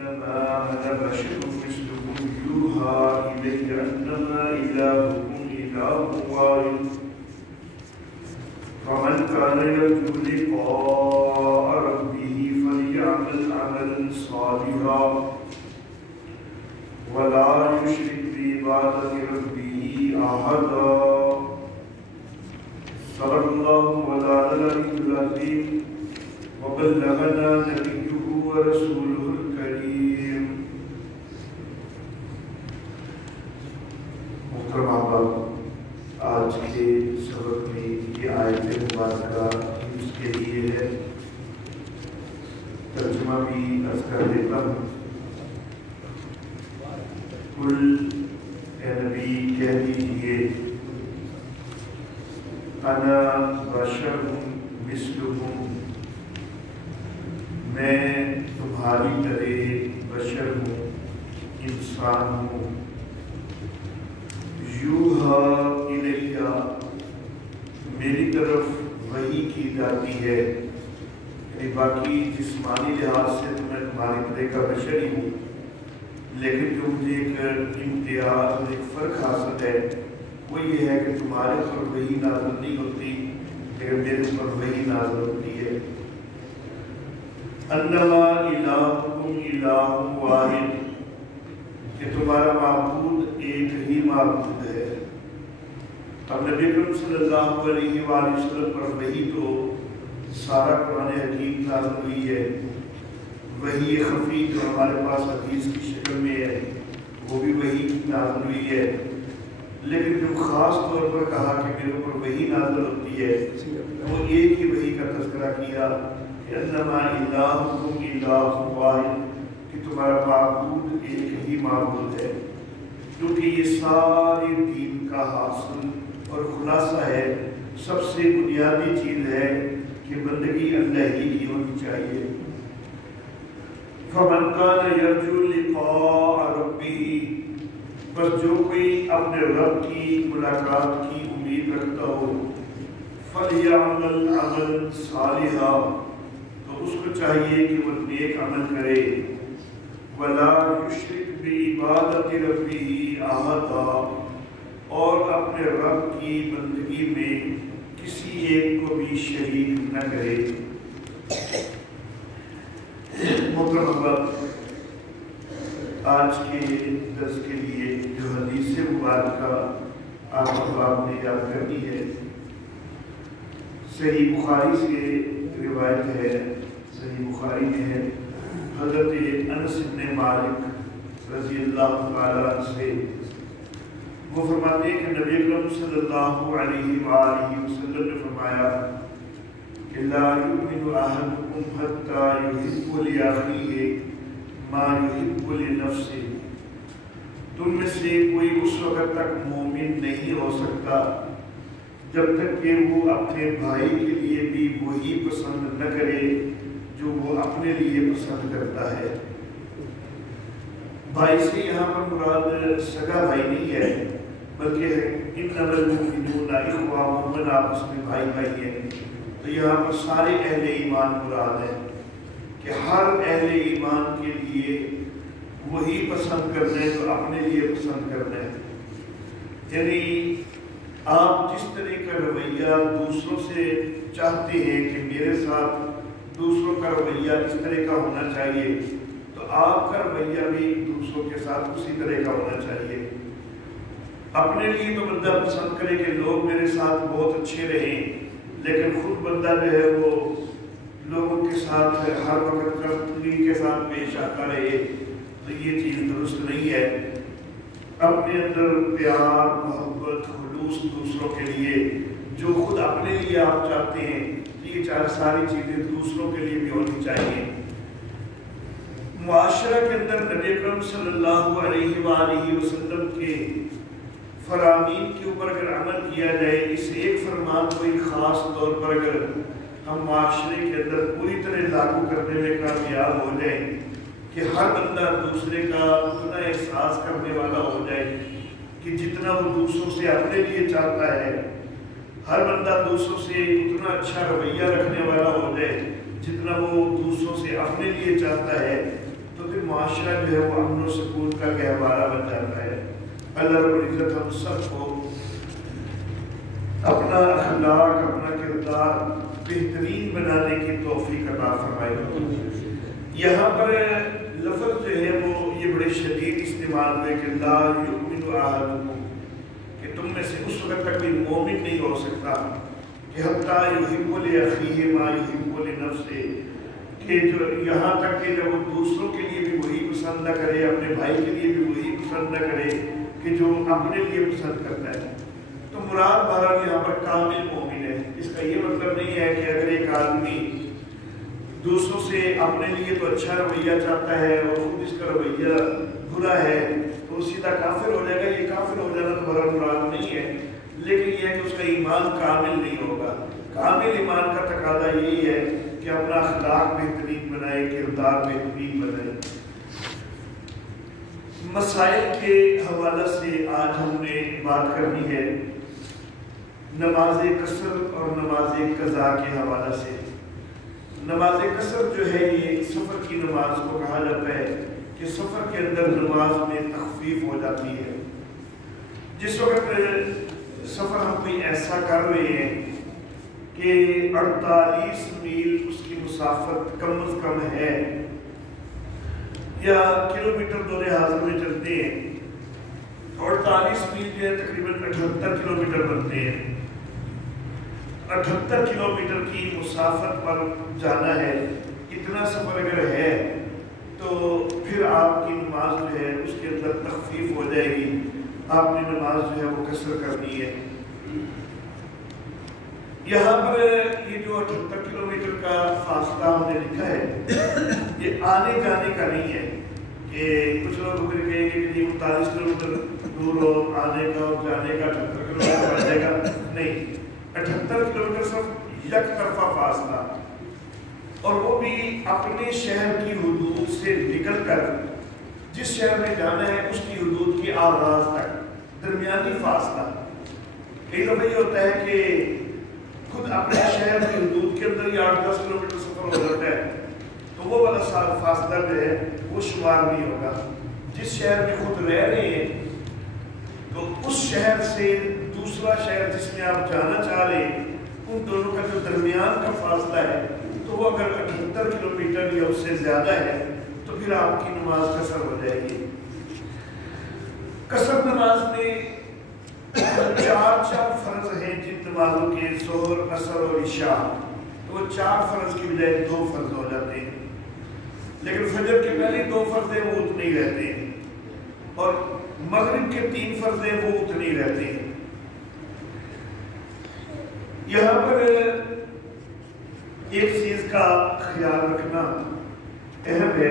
إنما أنا بشر مثلكم يوحى إلي أنما إلهكم إله واحد فمن كان يرجو لقاء ربه فليعمل عملا صالحا ولا يشرك بعبادة ربه أحدا صدق الله مولانا العلي العظيم وبلغنا نبيه ورسوله الكريم. محترم احباب، آج کے سبق میں یہ آیت مبارکہ اس کے لیے ہے، ترجمہ بھی عرض کر دیتا ہوں۔ قل اے نبی کہہ دیجئے، انا بشر مثلکم، میں تمہاری طرح بشر ہوں، انسان ہوں۔ یوحا الیہ، میری طرف وحی کی جاتی ہے، یعنی باقی جسمانی لحاظ سے تو میں تمہاری طرح کا بشر ہی ہوں، لیکن جو مجھے ایک امتیاز اور ایک فرق حاصل ہے وہ یہ ہے کہ تمہارے اوپر وحی نازل نہیں ہوتی لیکن میرے اوپر وحی نازل ہوتی ہے۔ انما الہکم الہ واحد، کہ تمہارا معبود ایک ہی معبود ہے۔ اب نبی اکرم صلی اللہ علیہ وآلہ وسلم پر وحی تو سارا قرآن حکیم نازل ہوئی ہے، وحی خفی جو ہمارے پاس حدیث کی شکل میں ہے وہ بھی وحی نازل ہوئی ہے، لیکن جو خاص طور پر کہا کہ میرے اوپر وحی نازل ہوتی ہے وہ ایک ہی وحی کا تذکرہ کیا کہ انما الہکم الہ واحد، کہ تمہارا معبود ایک ہی معبود ہے، کیونکہ یہ ساری دین کا حاصل اور خلاصہ ہے، سب سے بنیادی چیز ہے کہ بندگی اللہ ہی کی ہونی چاہیے۔ فمن کان یرجو لقاء ربہ، بس جو کوئی اپنے رب کی ملاقات کی امید رکھتا ہو، فلیعمل عملا صالحا، تو اس کو چاہیے کہ وہ نیک عمل کرے، ولا یشرک بعبادۃ ربہ احدا، اور اپنے رب کی بندگی میں کسی ایک کو بھی شریک نہ کرے۔ محترم احباب، آج کے درس کے لیے جو حدیث مبارکہ آپ احباب نے یاد کرنی ہے، صحیح بخاری سے روایت ہے، صحیح بخاری میں ہے، حضرت انس بن مالک رضی اللہ تعالیٰ عنہ سے وہ فرماتے ہیں کہ نبی اکرم صلی اللہ علیہ وآلہ وسلم نے فرمایا کہ لا یؤمن احدکم حتی یحب لأخیہ ما یحب لنفسہ، تم میں سے کوئی اس وقت تک مومن نہیں ہو سکتا جب تک کہ وہ اپنے بھائی کے لیے بھی وہی پسند نہ کرے جو وہ اپنے لیے پسند کرتا ہے۔ بھائی سے یہاں پر مراد سگا بھائی نہیں ہے، بلکہ انما المؤمنون اخوہ، مومن آپس میں بھائی بھائی ہیں، تو یہاں پر سارے اہل ایمان مراد ہے کہ ہر اہل ایمان کے لیے وہی پسند کرنا ہے جو اپنے لیے پسند کرنا ہے، یعنی آپ جس طرح کا رویہ دوسروں سے چاہتے ہیں کہ میرے ساتھ دوسروں کا رویہ اس طرح کا ہونا چاہیے، تو آپ کا رویہ بھی دوسروں کے ساتھ اسی طرح کا ہونا چاہیے۔ اپنے لیے تو بندہ پسند کرے کہ لوگ میرے ساتھ بہت اچھے رہیں، لیکن خود بندہ جو ہے وہ لوگوں کے ساتھ ہر وقت کرتوی کے ساتھ پیش آتا رہے، تو یہ چیز درست نہیں ہے۔ اپنے اندر پیار، محبت، خلوص دوسروں کے لیے جو خود اپنے لیے آپ چاہتے ہیں، یہ ساری چیزیں دوسروں کے لیے بھی ہونی چاہیے۔ معاشرہ کے اندر نبی اکرم صلی اللہ علیہ وآلہ وسلم کے فرامین کے اوپر اگر عمل کیا جائے، اس ایک فرمان کو ایک خاص طور پر اگر ہم معاشرے کے اندر پوری طرح لاگو کرنے میں کامیاب ہو جائیں کہ ہر بندہ دوسرے کا اتنا احساس کرنے والا ہو جائے کہ جتنا وہ دوسروں سے اپنے لیے چاہتا ہے، ہر بندہ دوسروں سے اتنا اچھا رویہ رکھنے والا ہو جائے جتنا وہ دوسروں سے اپنے لیے چاہتا ہے، تو پھر معاشرہ جو ہے وہ امن و سکون کا گہوارہ بن جاتا ہے۔ اللہ رب العزت ہم سب کو اپنا اخلاق، اپنا کردار بہترین بنانے کی توفیق عطا فرمائے۔ یہاں پر لفظ جو ہے وہ یہ بڑے شدید استعمال ہوئے کہ لا یؤمن احدکم، کہ تم میں سے اس وقت تک کوئی مومن نہیں ہو سکتا کہ حتیٰ یحب لاخیہ ما یحب لنفسہ، کہ جو یہاں تک کہ جب وہ دوسروں کے لیے بھی وہی پسند نہ کرے، اپنے بھائی کے لیے بھی وہی پسند نہ کرے کہ جو اپنے لیے پسند کرتا ہے۔ تو مراد بہرحال یہاں پر کامل مومن ہے۔ اس کا یہ مطلب نہیں ہے کہ اگر ایک آدمی دوسروں سے اپنے لیے تو اچھا رویہ چاہتا ہے اور خود اس کا رویہ برا ہے تو وہ سیدھا کافر ہو جائے گا۔ یہ کافر ہو جانا تو بہرحال مراد نہیں ہے، لیکن یہ ہے کہ اس کا ایمان کامل نہیں ہوگا۔ کامل ایمان کا تقاضا یہی ہے کہ اپنا اخلاق بہترین بنائے، کردار بہترین بنائے۔ مسائل کے حوالے سے آج ہم نے بات کرنی ہے نماز قصر اور نماز قضا کے حوالے سے۔ نماز قصر جو ہے یہ سفر کی نماز کو کہا جاتا ہے کہ سفر کے اندر نماز میں تخفیف ہو جاتی ہے۔ جس وقت سفر ہم کوئی ایسا کر رہے ہیں کہ 48 میل اس کی مسافت کم از کم ہے، یا کلومیٹر دور حاضر میں چلتے ہیں، 48 میل جو ہے تقریباً 78 کلومیٹر بنتے ہیں۔ 78 کلومیٹر کی مسافت پر جانا ہے، اتنا سفر اگر ہے تو پھر آپ کی نماز جو ہے اس کے اندر تخفیف ہو جائے گی، آپ نے نماز جو ہے وہ قصر کرنی ہے۔ یہاں پر یہ جو 78 کلومیٹر کا فاصلہ ہم نے لکھا ہے یہ آنے جانے کا نہیں ہے کہ کچھ لوگ پھر کہیں گے کہ 39 کلومیٹر دور ہو، آنے کا اور جانے کا 78 کلومیٹر بن جائے گا، نہیں، 78 کلومیٹر صرف یک طرفہ فاصلہ، اور وہ بھی اپنے شہر کی حدود سے نکل کر جس شہر میں جانا ہے اس کی حدود کے آغاز تک درمیانی فاصلہ۔ کئی دفعہ یہ ہوتا ہے کہ خود اپنے شہر کی حدود کے اندر ہی 8-10 کلومیٹر سفر ہو جاتا ہے، تو وہ والا فاصلہ جو ہے وہ شمار نہیں ہوگا۔ جس شہر میں خود رہ رہے ہیں تو اس شہر سے دوسرا شہر جس میں آپ جانا چاہ رہے ہیں ان دونوں کا جو درمیان کا فاصلہ ہے تو وہ اگر 78 کلومیٹر یا اس سے زیادہ ہے تو پھر آپ کی نماز قصر ہو جائے گی۔ قصر نماز میں 4 فرض ہیں جن نمازوں کے، ظہر، عصر اور عشاء، تو وہ 4 فرض کی بجائے 2 فرض ہو جاتے ہیں، لیکن فجر کے پہلے 2 فرض ہیں وہ اتنے ہی رہتے ہیں، اور مغرب کے 3 فرض ہیں وہ اتنے ہی رہتے ہیں۔ یہاں پر ایک چیز کا خیال رکھنا اہم ہے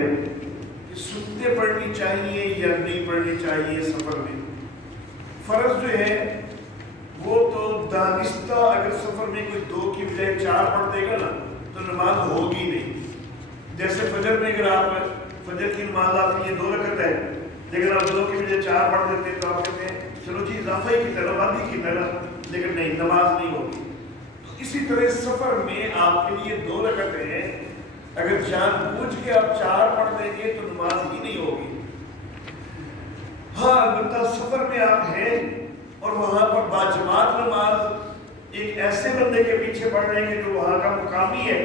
کہ سنتیں پڑھنی چاہیے یا نہیں پڑھنی چاہیے سفر میں۔ فرض جو ہے وہ تو دانستہ اگر سفر میں کوئی 2 کی بجائے 4 پڑھ دے گا نا تو نماز ہوگی نہیں۔ جیسے فجر میں اگر آپ فجر کی نماز آپ کے لیے 2 رکعت ہے لیکن آپ 2 کی بجائے 4 پڑھ دیتے ہیں تو آپ کہتے ہیں چلو جی اضافہ ہی کی طرح وادی کی طرح، لیکن نہیں، نماز نہیں ہوگی۔ تو اسی طرح سفر میں آپ کے لیے 2 رکعتیں ہیں، اگر جان بوجھ کے آپ 4 پڑھ دیں گے تو نماز ہی نہیں ہوگی۔ ہاں البتہ سفر میں آپ ہیں اور وہاں پر باجماعت نماز ایک ایسے بندے کے پیچھے پڑھ رہے ہیں جو وہاں کا مقامی ہے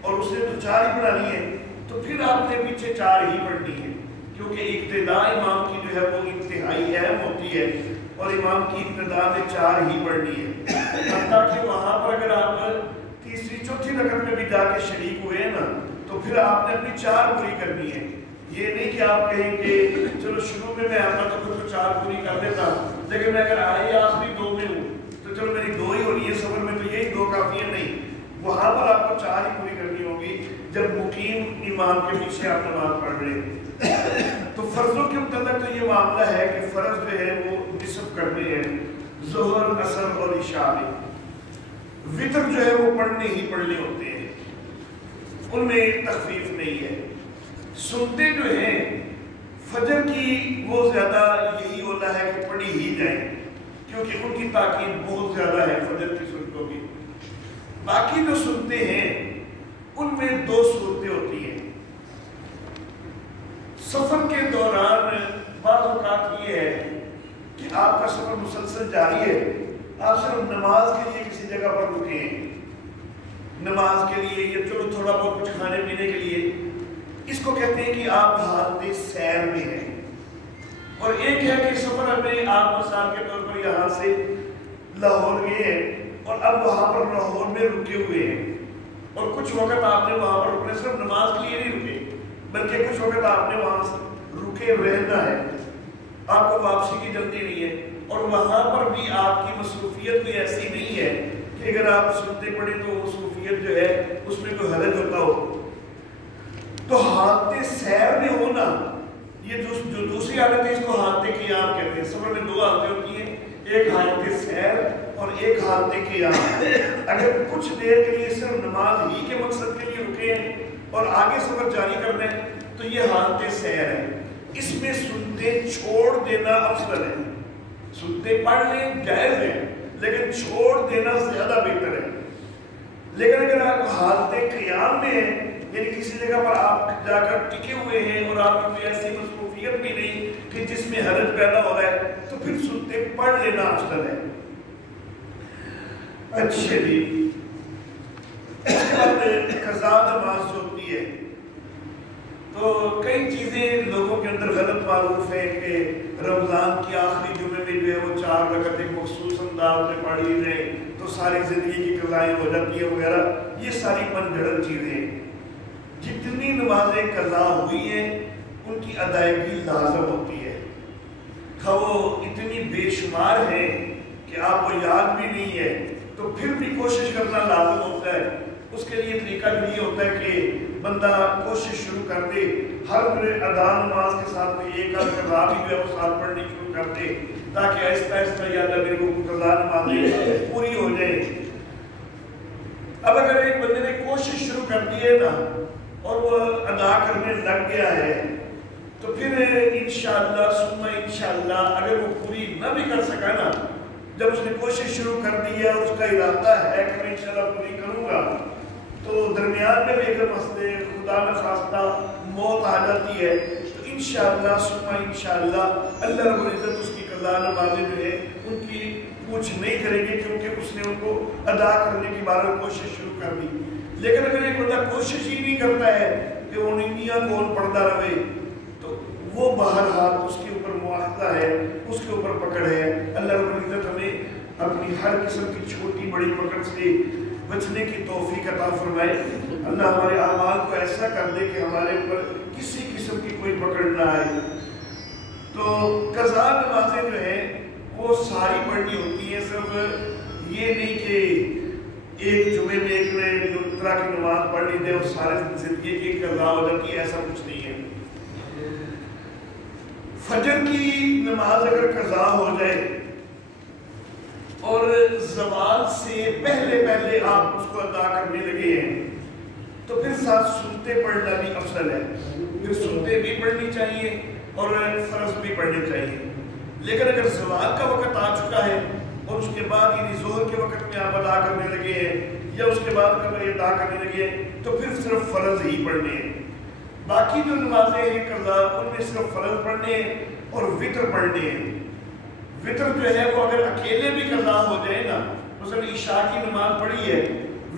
اور اسے تو 4 ہی پڑھانی ہے، تو پھر آپ نے پیچھے 4 ہی پڑھنی ہے، کیونکہ ابتدا امام کی جو ہے وہ انتہائی اہم ہوتی ہے اور امام کی ابتدا میں 4 ہی پڑھنی ہے۔ حتیٰ کہ وہاں پر اگر آپ تیسری چوتھی رکعت میں بھی جا کے شریک ہوئے ہیں نا تو پھر آپ نے اپنی 4 پوری کرنی ہے۔ یہ نہیں کہ آپ کہیں کہ چلو شروع میں آتا تو خود 4 پوری کر لیتا، لیکن میں اگر آئے آخری 2 میں ہوں تو چلو میری 2 ہی ہونی ہے، سفر میں تو یہی 2 کافی ہے، نہیں، وہاں پر آپ کو 4 ہی پوری کرنی ہوگی جب مقیم امام کے پیچھے آپ نماز پڑھ رہے ہیں۔ تو فرضوں کے متعلق تو یہ معاملہ ہے کہ فرض جو ہے وہ نصف کرنے ہیں، ظہر، عصر اور عشاء میں۔ وتر جو ہے وہ پڑھنے ہی پڑھنے ہوتے ہیں، ان میں تخفیف نہیں ہے۔ سنتے جو ہیں فجر کی وہ زیادہ یہی ہوتا ہے کہ پڑھی ہی جائیں، کیونکہ ان کی تاکید بہت زیادہ ہے فجر کی سنتوں کی۔ باقی جو سنتے ہیں ان میں 2 صورتیں ہوتی ہیں۔ سفر کے دوران بعض اوقات یہ ہے کہ آپ کا سفر مسلسل جاری ہے، آپ صرف نماز کے لیے کسی جگہ پر رکے ہیں، نماز کے لیے یا چلو تھوڑا بہت کچھ کھانے پینے کے لیے، اس کو کہتے ہیں کہ آپ حالت سیر میں ہیں۔ اور ایک ہے کہ سفر میں آپ مثال کے طور پر یہاں سے لاہور گئے ہیں اور اب وہاں پر لاہور میں رکے ہوئے ہیں، اور کچھ وقت آپ نے وہاں پر رکنے صرف نماز کے لیے نہیں رکے بلکہ کچھ وقت آپ نے وہاں سے رکے رہنا ہے، آپ کو واپسی کی جلدی نہیں ہے، اور وہاں پر بھی آپ کی مصروفیت کوئی ایسی نہیں ہے کہ اگر آپ سنتے پڑے تو مصروفیت جو ہے اس میں کوئی حرج ہوتا ہو۔ تو حالت سیر میں ہونا، یہ جو دوسری حالت ہے اس کو حالت قیام کہتے ہیں۔ سفر میں دو حالتیں ہوتی ہیں، ایک حالت سیر اور ایک حالت قیام۔ اگر کچھ دیر کے لیے صرف نماز ہی کے مقصد کے لیے رکے ہیں اور آگے سفر جاری کرنا ہے تو یہ حالت سیر ہے۔ اس میں سنتے چھوڑ دینا افضل ہے، سنتے پڑھ لیں جائز ہے لیکن چھوڑ دینا زیادہ بہتر ہے۔ لیکن اگر آپ حالت قیام میں ہیں، یعنی کسی جگہ پر آپ جا کر ٹکے ہوئے ہیں اور آپ کی کوئی ایسی مصروفیت بھی نہیں کہ جس میں حرج پیدا ہو رہا ہے، تو پھر سنتے پڑھ لینا افضل ہے۔ اچھا جی، اس کے بعد قضا نماز جو ہوتی ہے تو کئی چیزیں لوگوں کے اندر غلط معروف ہے کہ رمضان کی آخری جمعے میں جو ہے وہ 4 رکعت ایک مخصوص انداز میں پڑھ لی جائے تو ساری زندگی کی قضائیں ہو جاتی ہے وغیرہ، یہ ساری من گھڑت چیزیں ہیں۔ جتنی نمازیں قضا ہوئی ہیں ان کی ادائیگی لازم ہوتی ہے، وہ اتنی بے شمار ہیں کہ آپ کو یاد بھی نہیں ہے تو پھر بھی کوشش کرنا لازم ہوتا ہے۔ اس کے لیے طریقہ یہ ہوتا ہے کہ بندہ کوشش شروع کر دے، ہر ادا نماز کے ساتھ میں ایک قضا بھی جو ہے وہ ساتھ پڑھنی شروع کر دے تاکہ آہستہ آہستہ یاد میرے کو قضا نمازیں پوری ہو جائیں۔ اب اگر ایک بندے نے کوشش شروع کر دی ہے نا اور وہ ادا کرنے لگ گیا ہے تو پھر انشاءاللہ ثم انشاءاللہ اگر وہ پوری نہ بھی کر سکا نا، جب اس نے کوشش شروع کر دی ہے اور اس کا ارادہ ہے کہ میں انشاءاللہ پوری کروں گا، تو درمیان میں بھی اگر مسئلے خدا نہ خواستہ موت آ جاتی ہے تو انشاءاللہ ثم انشاءاللہ اللہ رب العزت اس کی قضا نمازیں جو ہے ان کی پوچھ نہیں کریں گے، کیونکہ اس نے ان کو ادا کرنے کی بارہ کوشش شروع کر دی۔ لیکن اگر ایک بندہ کوشش ہی نہیں کرتا ہے کہ وہ نینیاں کون پڑھتا رہے تو وہ بہرحال اس کے اوپر مواخذہ ہے، اس کے اوپر پکڑ ہے۔ اللہ رب العزت ہمیں اپنی ہر قسم کی چھوٹی بڑی پکڑ سے بچنے کی توفیق عطا فرمائے۔ اللہ ہمارے اعمال کو ایسا کر دے کہ ہمارے اوپر کسی قسم کی کوئی پکڑ نہ آئے۔ تو قضا نمازیں جو ہیں وہ ساری پڑھنی ہوتی ہیں، صرف یہ نہیں کہ ایک جمعے میں ایک طرح کی نماز پڑھ لی جائے اور سارے زندگی کی قضا ہو جاتی ہے، ایسا کچھ نہیں ہے۔ فجر کی نماز اگر قضا ہو جائے اور زوال سے پہلے پہلے آپ اس کو ادا کرنے لگے ہیں تو پھر ساتھ سنتے پڑھنا بھی افضل ہے، پھر سنتے بھی پڑھنی چاہیے اور فرض بھی پڑھنے چاہیے۔ لیکن اگر زوال کا وقت آ چکا ہے اور اس کے بعد یعنی ظہر کے وقت میں آپ ادا کرنے لگے ہیں یا اس کے بعد ادا کرنے لگے ہیں تو پھر صرف فرض ہی پڑھنے ہیں۔ باقی جو نمازیں ہیں قضا ان میں صرف فرض پڑھنے ہیں اور وطر پڑھنے ہیں۔ وطر جو ہے وہ اگر اکیلے بھی قضا ہو جائے نا، مثلا عشاء کی نماز پڑھی ہے،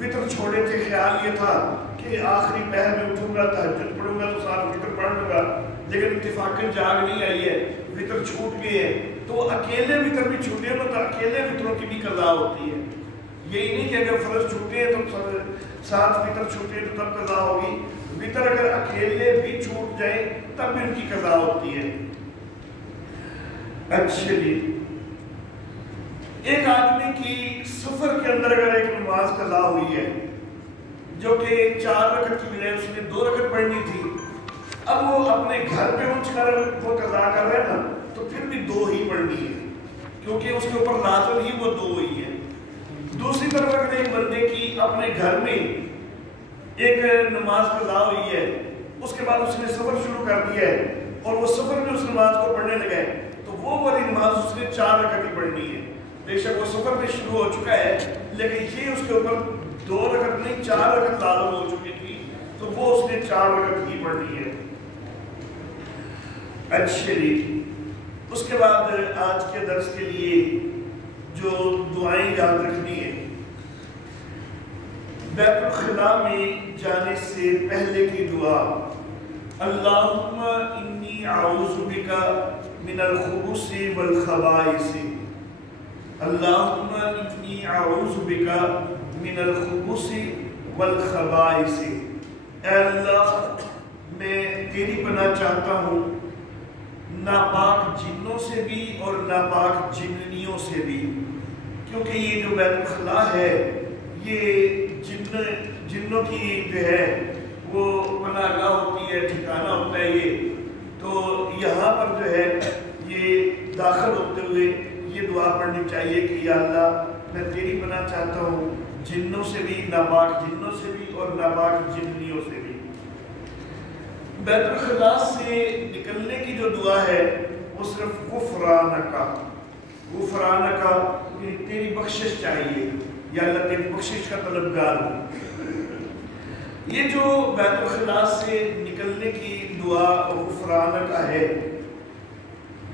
وطر چھوڑے تھے، خیال یہ تھا کہ آخری پہر میں اٹھوں گا تہجد پڑھوں گا تو ساتھ وطر پڑھ لوں گا، لیکن اتفاقاً جاگ نہیں آئی ہے، وطر چھوٹ گئے ہیں، تو وہ اکیلے وطر بھی چھوٹے ہیں تو اکیلے وطروں کی بھی قضا ہوتی ہے۔ یہی نہیں کہ اگر فرض چھوٹے ہیں تو ساتھ وطر چھوٹے ہیں تو تب قضا ہوگی، وطر اگر اکیلے بھی چھوٹ جائیں تب بھی ان کی قضا ہوتی ہے۔ اچھا جی، ایک آدمی کی سفر کے اندر اگر ایک نماز قضا ہوئی ہے جو کہ 4 رکعت کی بجائے اس نے 2 رکعت پڑھنی تھی، اب وہ اپنے گھر پہ اٹھ کر وہ قضا کر رہے ہیں نا تو پھر بھی 2 ہی پڑھنی ہے کیونکہ اس کے اوپر لازم ہی وہ 2 ہی ہے۔ دوسری طرف اگر ایک بندے کی اپنے گھر میں ایک نماز قضا ہوئی ہے، اس کے بعد اس نے سفر شروع کر دیا ہے اور وہ سفر میں اس نماز کو پڑھنے لگا ہے تو وہ والی نماز اس نے 4 رکعت ہی پڑھنی ہے۔ بے شک وہ سفر میں شروع ہو چکا ہے لیکن یہ اس کے اوپر 2 رکعت نہیں 4 رکعت لازم ہو چکی تھی تو وہ اس نے 4 رکعت ہی پڑھنی ہے۔ اچھا، اس کے بعد آج کے درس کے لیے جو دعائیں یاد رکھنی ہے، بیت الخلاء میں جانے سے پہلے کی دعا، اللہم انی اعوذ بک من الخبث والخبائث، اللہم انی اعوذ بک من الخبث والخبائث، اے اللہ میں تیری پناہ چاہتا ہوں ناپاک جنوں سے بھی اور ناپاک جننیوں سے بھی، کیونکہ یہ جو بیت الخلاء ہے یہ جنوں کی جو ہے وہ پناہ گاہ ہوتی ہے، ٹھکانہ ہوتا ہے یہ، تو یہاں پر جو ہے یہ داخل ہوتے ہوئے یہ دعا پڑھنی چاہیے کہ یا اللہ میں تیری پناہ چاہتا ہوں جنوں سے بھی، ناپاک جنوں سے بھی اور ناپاک جننیوں سے بھی۔ بیت الخلاء سے نکلنے کی جو دعا ہے وہ صرف غفرانکا، غفرانکا تیری بخشش چاہیے، یا اللہ تیری بخشش کا طلبگار ہوں۔ یہ جو بیت الخلاء سے نکلنے کی دعا غفرانکا ہے،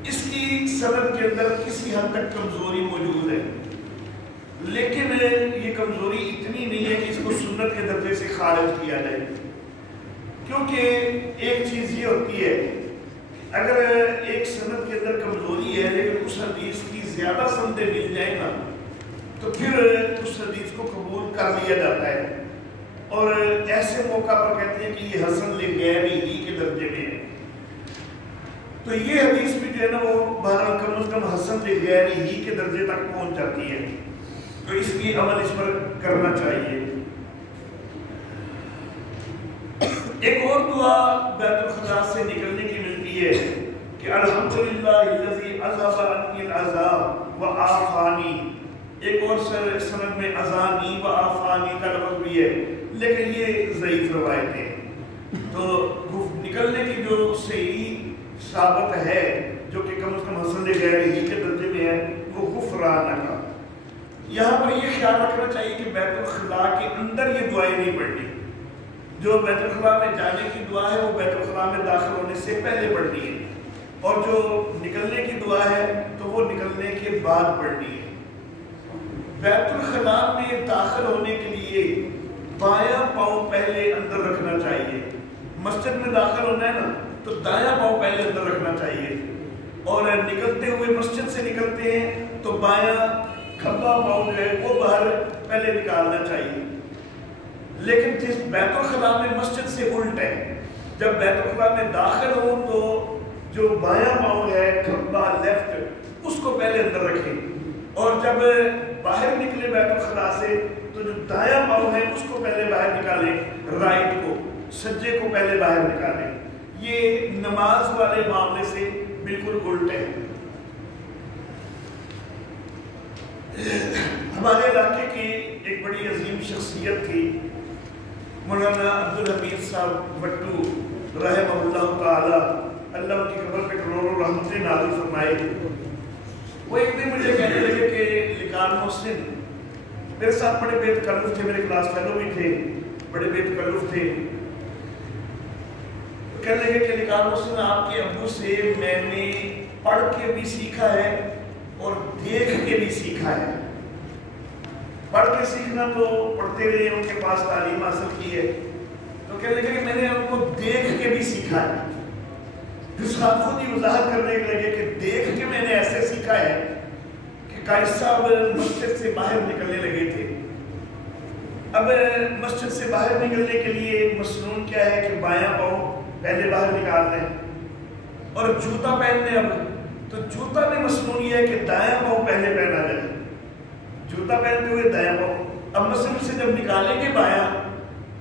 اس کی سند کے اندر کسی حد تک کمزوری موجود ہے، لیکن یہ کمزوری اتنی نہیں ہے کہ اس کو سنت کے درجے سے خارج کیا جائے، کیونکہ ایک چیز یہ ہوتی ہے اگر ایک سند کے اندر کمزوری ہے لیکن اس حدیث کی زیادہ سندیں مل جائیں نا تو پھر اس حدیث کو قبول کر لیا جاتا ہے، اور ایسے موقع پر کہتے ہیں کہ یہ حسن لغیری ہی کے درجے میں ہے، تو یہ حدیث بھی جو ہے نا وہ بہرحال کم از کم حسن لغیری ہی کے درجے تک پہنچ جاتی ہے، تو اس لیے عمل اس پر کرنا چاہیے۔ ایک اور دعا بیت الخلاء سے نکلنے کی ملتی ہے کہ الحمدللہ الذی اذهب عنی العذاب وعافانی، ایک اور سند میں اذانی وعافانی کا لفظ بھی ہے، لیکن یہ ضعیف روایت ہے، تو نکلنے کی جو صحیح ثابت ہے جو کہ کم از کم حسن غیری ہی کے درجے میں ہے وہ غفرانکا۔ یہاں پر یہ خیال رکھنا چاہیے کہ بیت الخلاء کے اندر یہ دعائیں نہیں پڑھنی، جو بیت الخلاء میں جانے کی دعا ہے وہ بیت الخلاء میں داخل ہونے سے پہلے پڑھنی ہے، اور جو نکلنے کی دعا ہے تو وہ نکلنے کے بعد پڑھنی ہے۔ بیت الخلاء میں داخل ہونے کے لیے بایاں پاؤں پہلے اندر رکھنا چاہیے، مسجد میں داخل ہونا ہے نا تو دایاں پاؤں پہلے اندر رکھنا چاہیے، اور نکلتے ہوئے مسجد سے نکلتے ہیں تو بایاں کھبا پاؤں جو ہے وہ باہر پہلے نکالنا چاہیے، لیکن جس بیت الخلاء میں مسجد سے الٹ ہے، جب بیت الخلاء میں داخل ہو تو جو بایاں پاؤں ہے کھبا لیفٹ اس کو پہلے اندر رکھیں، اور جب باہر نکلے بیت الخلاء سے تو جو دایاں پاؤں ہے اس کو پہلے باہر نکالیں، رائٹ کو سجے کو پہلے باہر نکالیں۔ یہ نماز والے معاملے سے بالکل الٹ ہے۔ ہمارے علاقے کی ایک بڑی عظیم شخصیت تھی مولانا عبدالحمید صاحب وٹو رحمہ اللہ تعالی، اللہ ان کی قبر پہ کروڑوں رحمتیں نازل فرمائے۔ وہ ایک دن مجھے کہنے لگے کہ لکار محسن، میرے ساتھ بڑے بے تکلف تھے، میرے کلاس فیلو بھی تھے، بڑے بے تکلف تھے، کہنے لگے کہ لکار محسن آپ کے ابو سے میں نے پڑھ کے بھی سیکھا ہے اور دیکھ کے بھی سیکھا ہے۔ پڑھ کے سیکھنا تو پڑھتے رہے، ان کے پاس تعلیم حاصل کی ہے، تو کہنے لگے کہ میں نے ان کو دیکھ کے بھی سیکھا ہے۔ پھر ساتھ خود ہی وضاحت کرنے لگے کہ دیکھ کے میں نے ایسے سیکھا ہے کہ قائد صاحب مسجد سے باہر نکلنے لگے تھے، اب مسجد سے باہر نکلنے کے لیے مسنون کیا ہے کہ بایاں پاؤں پہلے باہر نکالنا ہے، اور جوتا پہننے، اب تو جوتا میں مسنون یہ ہے کہ دایاں پاؤں پہلے پہنا جائے، جوتا پہنتے ہوئے دایاں پاؤں، اب مسجد سے جب نکالیں گے بایاں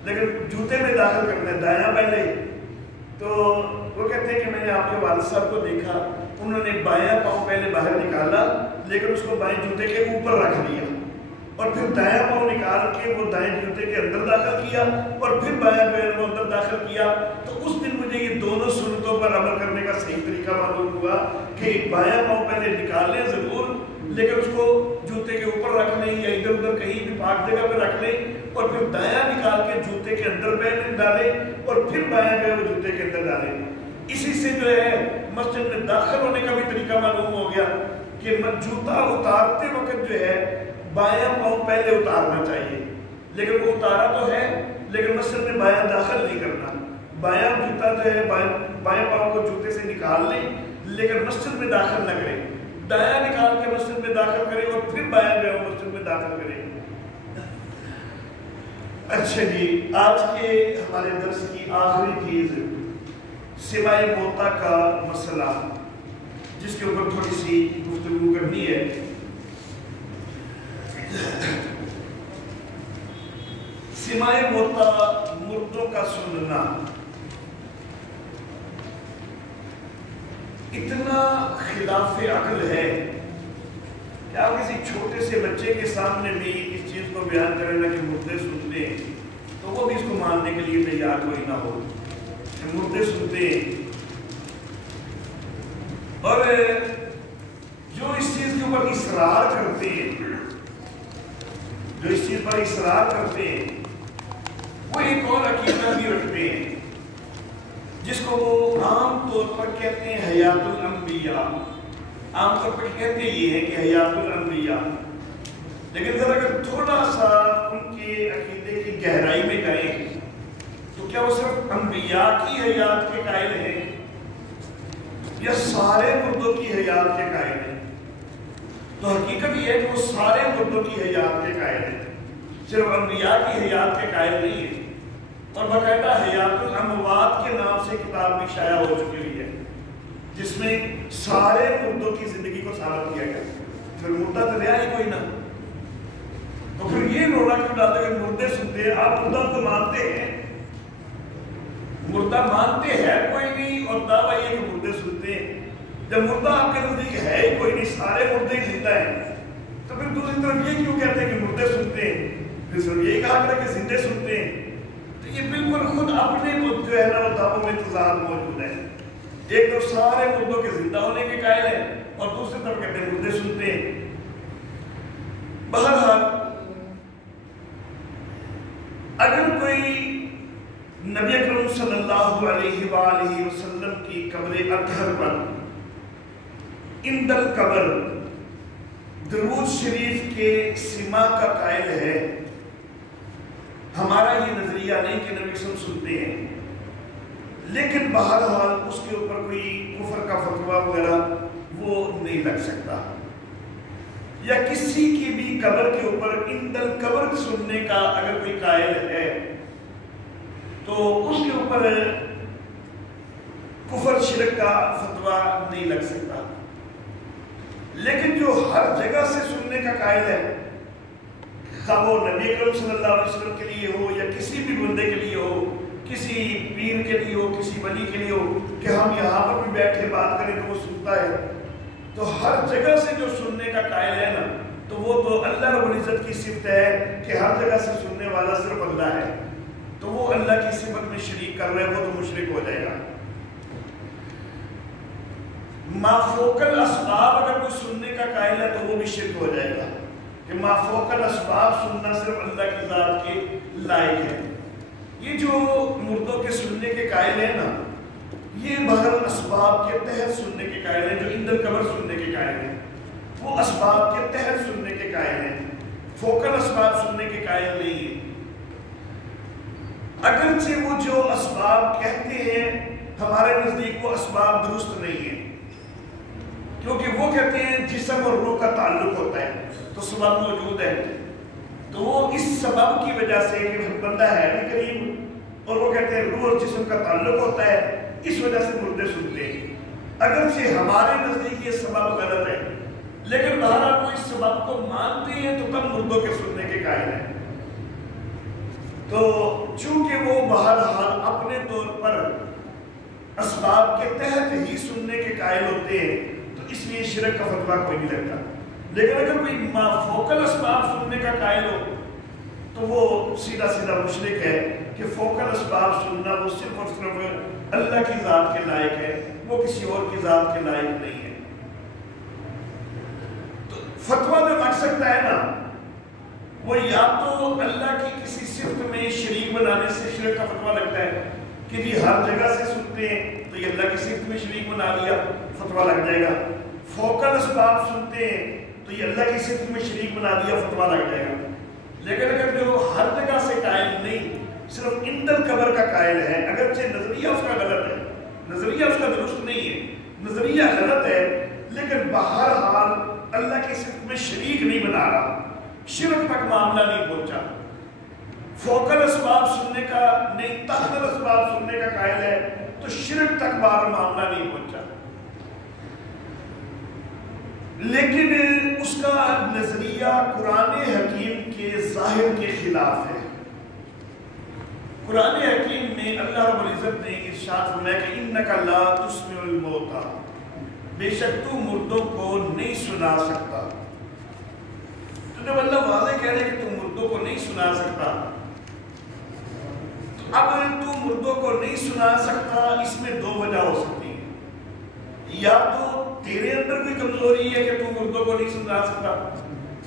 لیکن جوتے میں داخل کرنا ہے دایاں پہلے، تو وہ کہتے ہیں کہ میں نے آپ کے والد صاحب کو دیکھا، انہوں نے بایاں پاؤں پہلے باہر نکالا لیکن اس کو بائیں جوتے کے اوپر رکھ دیا، اور پھر دایاں پاؤں نکال کے وہ دائیں جوتے کے اندر داخل کیا اور پھر بایاں جو ہے وہ اندر داخل کیا۔ تو اس دن مجھے یہ دونوں سنتوں پر عمل کرنے کا صحیح طریقہ معلوم ہوا کہ بایاں پاؤں پہلے نکال لیں ضرور، لیکن اس کو جوتے کے اوپر رکھ لیں یا ادھر ادھر کہیں بھی پاک جگہ پہ رکھ لیں، اور پھر دایاں نکال کے جوتے کے اندر پہن ڈالیں اور پھر بایاں جو ہے وہ جوتے کے اندر ڈالیں۔ اسی سے جو ہے مسجد مسجد میں داخل ہونے کا بھی طریقہ معلوم ہو گیا کہ جوتا اتارتے وقت جو ہے بایاں پاؤں پہلے اتارنا چاہیے، لیکن وہ اتارا تو ہے لیکن مسجد میں بایاں داخل نہیں کرنا، بایاں جوتا جو ہے بایاں پاؤں کو جوتے سے نکال لیں لیکن مسجد میں داخل نہ کریں، دایاں نکال کے مسجد میں داخل کریں اور پھر بایاں جو ہے مسجد میں داخل کریں۔ اچھا جی، آج کے ہمارے درس کی آخری چیز سوائے موتا کا مسئلہ، جس کے اوپر تھوڑی سی گفتگو کرنی ہے۔ سوائے موتا مردوں کا سننا اتنا خلاف عقل ہے کہ آپ کسی چھوٹے سے بچے کے سامنے بھی اس چیز کو بیان کریں نا کہ مردے سنتے ہیں تو وہ بھی اس کو ماننے کے لیے تیار کوئی نہ ہو کہ مردے سنتے ہیں۔ اور جو اس چیز کے اوپر اصرار کرتے ہیں، جو اس چیز پر اصرار کرتے ہیں، وہ ایک اور عقیدہ بھی رکھتے ہیں جس کو وہ عام طور پر کہتے ہیں حیات الانبیاء۔ عام طور پر کہتے یہ ہے کہ حیات الانبیاء، لیکن ذرا اگر تھوڑا سا ان کے عقیدے کی گہرائی میں گئے تو کیا وہ صرف انبیاء کی حیات کے قائل ہیں یا سارے مردوں کی حیات کے قائل ہیں؟ تو حقیقت یہ ہے کہ وہ سارے مردوں کی حیات کے قائل ہیں، صرف انبیاء کی حیات کے قائل نہیں ہیں۔ اور باقاعدہ حیات الاموات کے نام سے کتاب بھی شائع ہو چکی ہوئی ہے جس میں سارے مردوں کی زندگی کو ثابت کیا گیا۔ پھر مردہ تو رہا ہی کوئی نہ، تو پھر یہ رونا کیوں ڈالتے کہ مردے سنتے ہیں؟ آپ مردہ تو مانتے ہیں، مردہ مانتے ہیں کوئی نہیں اور دعویٰ یہ کہ مردے سنتے ہیں۔ جب مردہ آپ کے نزدیک ہے ہی کوئی نہیں، سارے مردے ہی زندہ ہیں، تو پھر دوسری طرف یہ کیوں کہتے ہیں کہ مردے سنتے ہیں؟ پھر صرف یہی کہا کرے کہ زندے سنتے ہیں، تو یہ بالکل خود اپنے خود جو ہے نا وہ دعووں میں تضاد موجود ہے۔ ایک طرف سارے مردوں کے زندہ ہونے کے قائل ہیں اور دوسری طرف کہتے ہیں مردے سنتے ہیں۔ بہرحال اگر کوئی نبی اکرم صلی اللہ علیہ وآلہ وسلم کی قبر اطہر پر عند القبر درود شریف کے سما کا قائل ہے، ہمارا یہ نظریہ نہیں کہ نبی صلی اللہ علیہ وسلم سنتے ہیں، لیکن بہرحال اس کے اوپر کوئی کفر کا فتویٰ وغیرہ وہ نہیں لگ سکتا، یا کسی کی بھی قبر کے اوپر عند القبر سننے کا اگر کوئی قائل ہے تو اس کے اوپر کفر شرک کا فتویٰ نہیں لگ سکتا۔ لیکن جو ہر جگہ سے سننے کا قائل ہے، خواہ وہ نبی اکرم صلی اللہ علیہ وسلم کے لیے ہو یا کسی بھی بندے کے لیے ہو، کسی پیر کے لیے ہو، کسی ولی کے لیے ہو، کہ ہم یہاں پر بھی بیٹھے بات کریں تو وہ سنتا ہے، تو ہر جگہ سے جو سننے کا قائل ہے نا، تو وہ تو اللہ رب العزت کی صفت ہے کہ ہر جگہ سے سننے والا صرف اللہ ہے، تو وہ اللہ کی صفت میں شریک کر رہے ہیں، وہ تو مشرک ہو جائے گا۔ ما فوق الاسباب اگر کوئی سننے کا قائل ہے تو وہ بھی شرک ہو جائے گا کہ ما فوق الاسباب سننا صرف اللہ کی ذات کے لائق ہے۔ یہ جو مردوں کے سننے کے قائل ہیں نا، یہ بہر اسباب کے تحت سننے کے قائل ہیں، جو عند القبر سننے کے قائل ہیں وہ اسباب کے تحت سننے کے قائل ہیں، فوق الاسباب سننے کے قائل نہیں ہیں۔ اگرچہ وہ جو اسباب کہتے ہیں ہمارے نزدیک وہ اسباب درست نہیں ہیں، کیونکہ وہ کہتے ہیں جسم اور روح کا تعلق ہوتا ہے تو سبب موجود ہے، تو وہ اس سبب کی وجہ سے کہ بندہ ہے بھی قریب، اور وہ کہتے ہیں روح اور جسم کا تعلق ہوتا ہے، اس وجہ سے مردے سنتے ہیں۔ اگرچہ ہمارے نزدیک یہ سبب غلط ہے، لیکن بہرحال وہ اس سبب کو مانتے ہیں تو تب مردوں کے سننے کے قائل ہیں۔ تو چونکہ وہ بہرحال اپنے طور پر اسباب کے تحت ہی سننے کے قائل ہوتے ہیں تو اس لیے شرک کا فتویٰ کوئی نہیں لگتا، لیکن اگر کوئی ما فوق الاسباب سننے کا قائل ہو تو وہ سیدھا سیدھا مشرک ہے کہ فوق الاسباب سننا وہ صرف اور صرف اللہ کی ذات کے لائق ہے، وہ کسی اور کی ذات کے لائق نہیں ہے۔ تو فتویٰ جو لگ سکتا ہے نا، وہ یا تو اللہ کی کسی صفت میں شریک بنانے سے شرک کا فتویٰ لگتا ہے کہ جی ہر جگہ سے سنتے ہیں تو یہ اللہ کی صفت میں شریک بنا لیا، فتویٰ لگ جائے گا۔ فوقل اسباب سنتے ہیں تو یہ اللہ کی صفت میں شریک بنا دیا، فتویٰ لگ جائے گا۔ لیکن اگر جو ہر جگہ سے قائل نہیں، صرف اندر قبر کا قائل ہے، اگرچہ نظریہ اس کا غلط ہے، نظریہ اس کا درست نہیں ہے، نظریہ غلط ہے، لیکن بہرحال اللہ کی صفت میں شریک نہیں بنا رہا، شرک تک معاملہ نہیں پہنچا، فوقل اسباب سننے کا نہیں، تحت اسباب سننے کا قائل ہے تو شرک تک بار معاملہ نہیں پہنچا، لیکن اس کا نظریہ قرآن حکیم کے ظاہر کے خلاف ہے۔ قرآن حکیم میں اللہ رب العزت نے ارشاد فرمایا کہ انک لا تسمع الموتى، بے شک تو مردوں کو نہیں سنا سکتا۔ تو جب اللہ واضح کہہ رہے کہ تو مردوں کو نہیں سنا سکتا، اب تو مردوں کو نہیں سنا سکتا، اس میں دو وجہ ہو سکتی ہیں، یا تو تیرے اندر کوئی کمزوری ہے کہ تو مردوں کو نہیں سنا سکتا،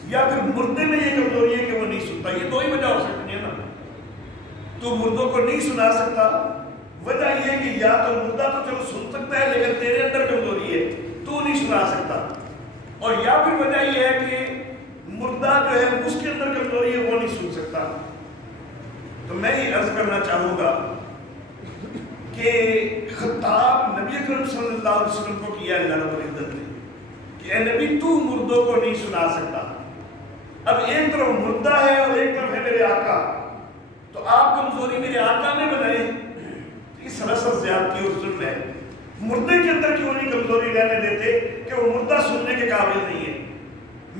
یا پھر مردے میں یہ کمزوری ہے کہ وہ نہیں سنتا، یہ دو ہی وجہ ہو سکتی ہیں نا۔ تو مردوں کو نہیں سنا سکتا، وجہ یہ ہے کہ یا تو مردہ تو چلو سن سکتا ہے لیکن تیرے اندر کمزوری ہے، تو نہیں سنا سکتا، اور یا پھر وجہ یہ ہے کہ مردہ جو ہے اس کے اندر کمزوری ہے، وہ نہیں سن سکتا۔ تو میں یہ عرض کرنا چاہوں گا کہ خطاب نبی اکرم صلی اللہ علیہ وسلم کو کیا اللہ رب العزت نے کہ اے نبی تو مردوں کو نہیں سنا سکتا۔ اب ایک طرف مردہ ہے اور ایک طرف ہے میرے آقا، تو آپ کمزوری میرے آقا میں بنائے، یہ سراسر زیادتی اور ظلم ہے۔ مردے کے اندر کیوں نہیں کمزوری رہنے دیتے کہ وہ مردہ سننے کے قابل نہیں ہے،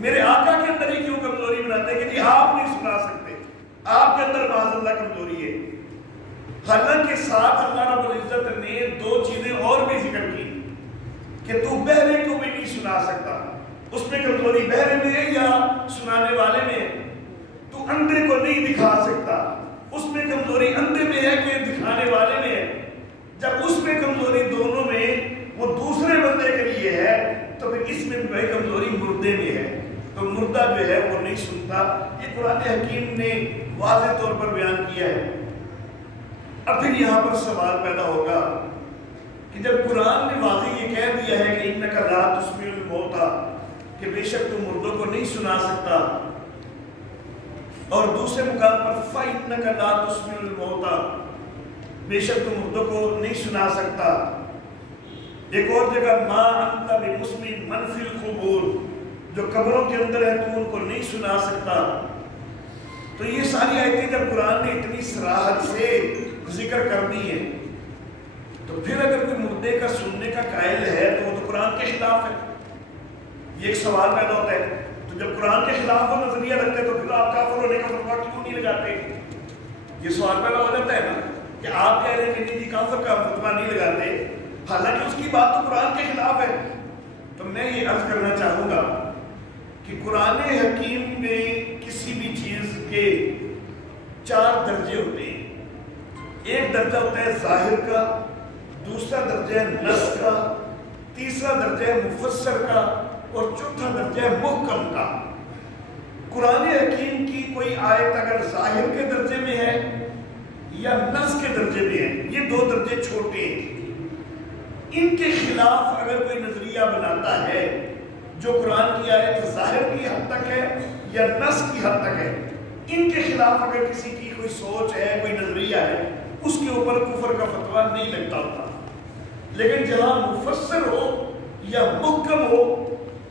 میرے آقا کے اندر ہی کیوں کمزوری بناتے کہ جی آپ نہیں سنا سکتے، آپ کے اندر معاذ اللہ کمزوری ہے۔ حالانکہ ساتھ اللہ رب العزت نے دو چیزیں اور بھی ذکر کی کہ تو بہرے کو بھی نہیں سنا سکتا، اس میں کمزوری بہرے میں ہے یا سنانے والے میں ہے، تو اندھے کو نہیں دکھا سکتا، اس میں کمزوری اندھے میں ہے کہ دکھانے والے میں ہے۔ جب اس میں کمزوری دونوں میں وہ دوسرے بندے کے لیے ہے تو پھر اس میں بھی کمزوری مردے میں ہے، تو مردہ جو ہے وہ نہیں سنتا۔ یہ قرآن حکیم نے واضح طور پر بیان کیا ہے۔ اب پھر یہاں پر سوال پیدا ہوگا کہ جب قرآن نے واضح یہ کہہ دیا ہے کہ انک لا تسمع الموتى، کہ بے شک تم مردوں کو نہیں سنا سکتا، اور دوسرے مقام پر فإنک لا تسمع الموتى، بے شک تم مردوں کو نہیں سنا سکتا، ایک اور جگہ ما انت بمسمع من فی القبور، جو قبروں کے اندر ہے تو ان کو نہیں سنا سکتا۔ تو یہ ساری آیتیں جب قرآن نے اتنی صراحت سے ذکر کر دی ہے تو پھر اگر کوئی مردے کا سننے کا قائل ہے تو وہ تو قرآن کے خلاف ہے۔ یہ ایک سوال پیدا ہوتا ہے، تو جب قرآن کے خلاف وہ نظریہ رکھتے تو پھر آپ کافر ہونے کا فتویٰ کیوں نہیں لگاتے؟ یہ سوال پیدا ہو جاتا ہے نا کہ آپ کہہ رہے ہیں کہ نہیں کافر کا فتویٰ نہیں لگاتے، حالانکہ اس کی بات تو قرآن کے خلاف ہے۔ تو میں یہ عرض کرنا چاہوں گا کہ قرآن حکیم میں کسی بھی چیز کے چار درجے ہوتے ہیں، ایک درجہ ہوتا ہے ظاہر کا، دوسرا درجہ ہے نص کا، تیسرا درجہ ہے مفسر کا، اور چوتھا درجہ ہے محکم کا۔ قرآن حکیم کی کوئی آیت اگر ظاہر کے درجے میں ہے یا نص کے درجے میں ہے، یہ دو درجے چھوٹے ہیں، ان کے خلاف اگر کوئی نظریہ بناتا ہے جو قرآن کی آیت ظاہر کی حد تک ہے یا نص کی حد تک ہے، ان کے خلاف اگر کسی کی کوئی سوچ ہے، کوئی نظریہ ہے، اس کے اوپر کفر کا فتویٰ نہیں لگتا ہوتا۔ لیکن جہاں مفسر ہو یا محکم ہو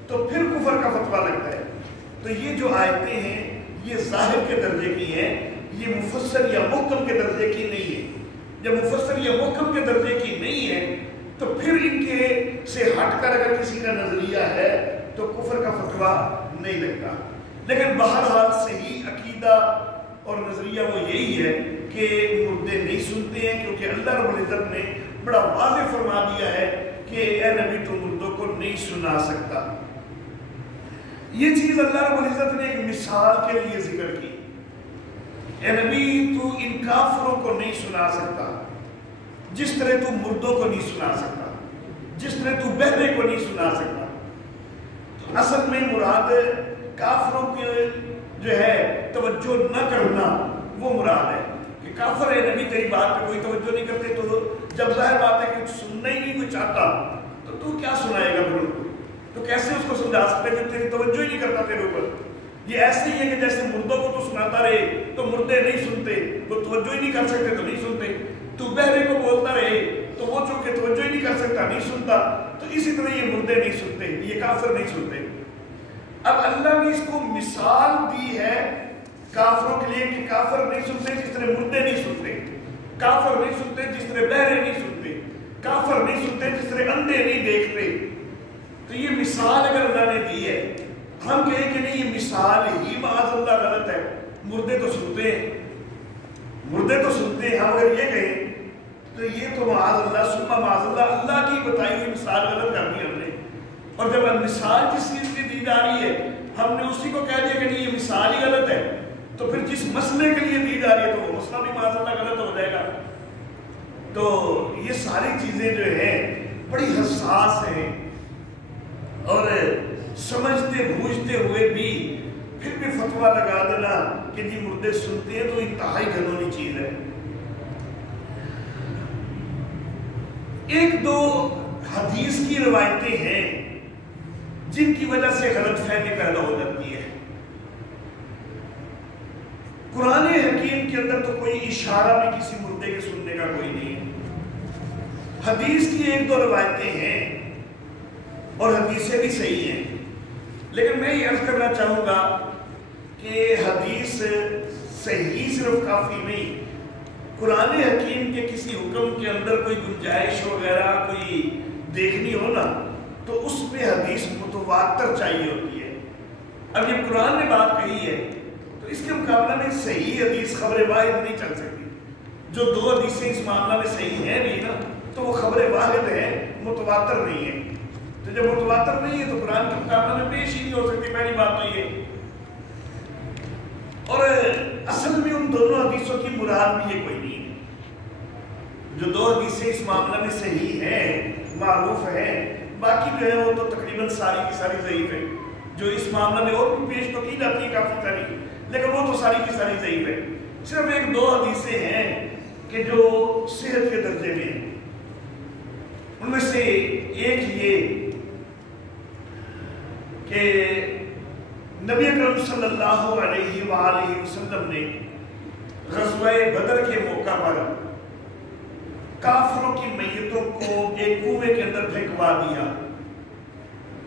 تو پھر کفر کا فتویٰ لگتا ہے۔ تو یہ جو آیتیں ہیں یہ ظاہر کے درجے کی ہیں، یہ مفسر یا محکم کے درجے کی نہیں ہے۔ جب مفسر یا محکم کے درجے کی نہیں ہے تو پھر ان کے سے ہٹ کر اگر کسی کا نظریہ ہے تو کفر کا فتویٰ نہیں لگتا۔ لیکن بہرحال صحیح عقیدہ اور نظریہ وہ یہی ہے کہ مردے نہیں سنتے ہیں، کیونکہ اللہ رب العزت نے بڑا واضح فرما دیا ہے کہ اے نبی تو مردوں کو نہیں سنا سکتا۔ یہ چیز اللہ رب العزت نے ایک مثال کے لیے ذکر کی، اے نبی تو ان کافروں کو نہیں سنا سکتا جس طرح تو مردوں کو نہیں سنا سکتا، جس طرح تو بہرے کو نہیں سنا سکتا۔ تو اصل میں مراد کافروں کے جو ہے توجہ نہ کرنا وہ مراد ہے کہ کافر اے نبی تیری بات پہ کوئی توجہ نہیں کرتے، تو جب ظاہر بات ہے کہ سننا ہی نہیں کوئی چاہتا تو کیا سنائے گا پھر ان کو؟ تو کیسے اس کو سمجھا سکتے جب تیری توجہ ہی نہیں کرتا تیرے اوپر؟ یہ ایسے ہی ہے کہ جیسے مردوں کو تو سناتا رہے تو مردے نہیں سنتے، وہ توجہ ہی نہیں کر سکتے تو نہیں سنتے. تو بہرے کو بولتا رہے تو وہ چونکہ توجہ ہی نہیں کر سکتا نہیں سنتا. تو اسی طرح یہ مردے نہیں سنتے، یہ کافر نہیں سنتے. اب اللہ نے اس کو مثال دی ہے کافروں کے لیے کہ کافر نہیں سنتے جس طرح مردے نہیں سنتے، کافر نہیں سنتے جس طرح بہرے نہیں سنتے، کافر نہیں سنتے جس طرح اندھے نہیں دیکھتے. تو یہ مثال اگر اللہ نے دی ہے، ہم کہیں کہ نہیں یہ مثال ہی معاذ اللہ غلط ہے، مردے تو سنتے ہیں، مردے تو سنتے ہیں. ہم اگر یہ کہیں تو یہ تو معاذ اللہ ثم معاذ اللہ اللہ کی بتائی ہوئی مثال غلط کر دی ہم نے. اور جب مثال جس چیز کی دی جا رہی ہے ہم نے اسی کو کہہ دیا کہ نہیں یہ مثال ہی غلط ہے، تو پھر جس مسئلے کے لیے دی جا رہی ہے تو وہ مسئلہ بھی معاذ اللہ غلط ہو جائے گا. تو یہ ساری چیزیں جو ہیں بڑی حساس ہیں، اور سمجھتے بوجھتے ہوئے بھی پھر بھی فتویٰ لگا دینا کہ جی مردے سنتے ہیں تو انتہائی گھنونی چیز ہے. ایک دو حدیث کی روایتیں ہیں جن کی وجہ سے غلط فہمی پیدا ہو جاتی ہے. قرآن حکیم کے اندر تو کوئی اشارہ بھی کسی مردے کے سننے کا کوئی نہیں ہے. حدیث کی ایک دو روایتیں ہیں اور حدیثیں بھی صحیح ہیں، لیکن میں یہ عرض کرنا چاہوں گا کہ حدیث صحیح صرف کافی نہیں. قرآن حکیم کے کسی حکم کے اندر کوئی گنجائش وغیرہ کوئی دیکھنی ہو نا تو اس میں حدیث متواتر چاہیے ہوتی ہے. اب یہ قرآن نے بات کہی ہے تو اس کے مقابلے میں صحیح حدیث خبر واحد نہیں چل سکتی. جو دو حدیثیں اس معاملہ میں صحیح ہیں نہیں نا تو وہ خبر واحد ہے، متواتر نہیں ہے. تو جب متواتر نہیں ہے تو قرآن کے مقابلے میں پیش ہی نہیں ہو سکتی. پہلی بات تو یہ، اور اصل میں ان دونوں حدیثوں کی مراد بھی یہ کوئی نہیں ہے. جو دو حدیثیں اس معاملے میں صحیح ہیں معروف ہیں، باقی جو ہے وہ تو تقریباً ساری کی ساری ضعیف ہے. جو اس معاملے میں اور بھی پیش تو کی جاتی ہے کافی ساری، لیکن وہ تو ساری کی ساری ضعیف ہے. صرف ایک دو حدیثیں ہیں کہ جو صحت کے درجے میں ہیں. ان میں سے ایک یہ کہ نبی اکرم صلی اللہ علیہ وآلہ وسلم نے غزوہ بدر کے موقع پر کافروں کی میتوں کو ایک کنویں کے اندر پھینکوا دیا.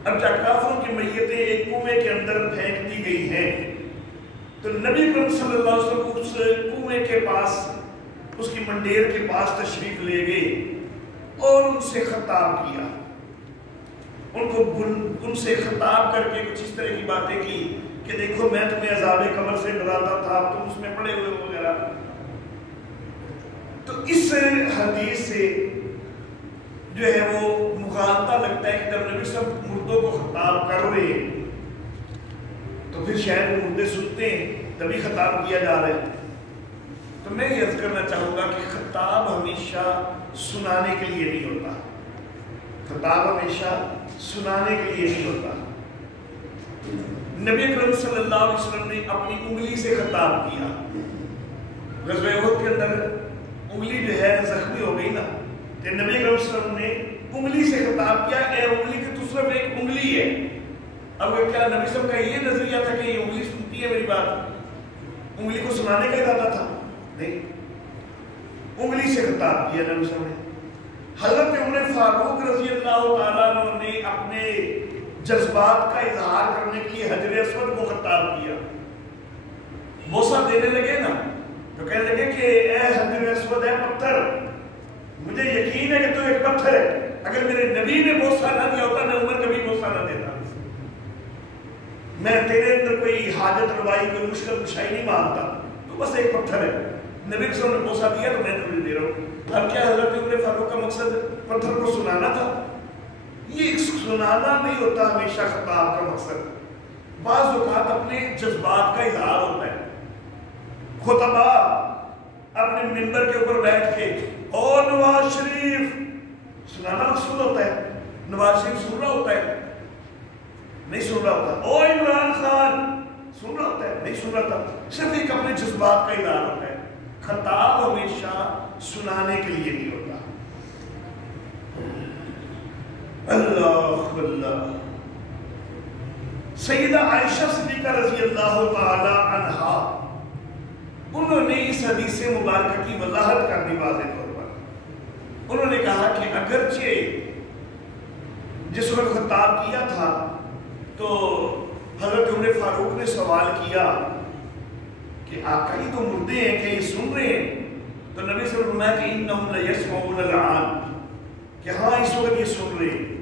اب جب کافروں کی میتیں ایک کنویں کے اندر پھینک دی گئی ہیں تو نبی اکرم صلی اللہ علیہ وسلم اس کنویں کے پاس، اس کی منڈیر کے پاس تشریف لے گئے اور ان سے خطاب کیا. ان سے خطاب کر کے کچھ اس طرح کی باتیں کی کہ دیکھو میں تمہیں عذاب قبر سے ڈراتا تھا، تم اس میں پڑے ہوئے وغیرہ. تو اس حدیث سے جو ہے وہ مغالطہ لگتا ہے کہ جب نبی صاحب مردوں کو خطاب کر رہے ہیں تو پھر شاید وہ مردے سنتے ہیں تبھی خطاب کیا جا رہا ہے. تو میں یہ عرض کرنا چاہوں گا کہ خطاب ہمیشہ سنانے کے لیے نہیں ہوتا، خطاب ہمیشہ سنانے کے لیے نہیں ہوتا. نبی اکرم صلی اللہ علیہ وسلم نے اپنی انگلی سے خطاب کیا. غزوہ احد کے اندر انگلی جو ہے زخمی ہو گئی نا، کہ نبی اکرم صلی اللہ علیہ وسلم نے انگلی سے خطاب کیا، اے انگلی کہ تو صرف ایک انگلی ہے. اب کیا نبی صلی اللہ علیہ وسلم کا یہ نظریہ تھا کہ یہ انگلی سنتی ہے میری بات؟ انگلی کو سنانے کا ارادہ تھا؟ نہیں، انگلی سے خطاب کیا نبی صلی اللہ علیہ وسلم نے. حضرت عمر فاروق رضی اللہ تعالیٰ عنہ نے اپنے جذبات کا اظہار کرنے کے لیے حجر اسود کو خطاب کیا. بوسہ دینے لگے نا تو کہنے لگے کہ اے حجر اسود ہے پتھر، مجھے یقین ہے کہ تو ایک پتھر ہے، اگر میرے نبی نے بوسہ نہ دیا ہوتا میں عمر کبھی بوسہ نہ دیتا. میں تیرے اندر کوئی حاجت روائی کوئی مشکل کشائی نہیں مانتا، تو بس ایک پتھر ہے. نبی صلی اللہ علیہ وسلم نے بوسہ دیا تو میں تمہیں دے رہا ہوں. اب کیا حضرت عمر فاروق کا مقصد پتھر کو سنانا تھا؟ یہ سنانا نہیں ہوتا ہمیشہ خطاب کا مقصد. بعض اوقات اپنے جذبات کا اظہار ہوتا ہے. خطبہ اپنے منبر کے اوپر بیٹھ کے اور نواز شریف سنانا مقصود ہوتا ہے. نواز شریف سن رہا ہوتا ہے؟ نہیں سن رہا ہوتا. او عمران خان سن رہا ہوتا ہے؟ نہیں سن رہا تھا. صرف ایک اپنے جذبات کا اظہار ہوتا ہے. خطاب ہمیشہ سنانے کے لیے نہیں ہوتا. اللہ اللہ سیدہ عائشہ صدیقہ رضی اللہ تعالی عنہا انہوں نے اس حدیث مبارکہ کی وضاحت کر دی واضح طور پر. انہوں نے کہا کہ اگرچہ جس وقت خطاب کیا تھا تو حضرت عمر فاروق نے سوال کیا کہ آقا یہ تو مردے ہیں کہ یہ سن رہے ہیں؟ تو نبی صلی اللہ علیہ وسلم کہ انہم لیسمعون الآن، کہ ہاں اس وقت یہ سن رہے ہیں.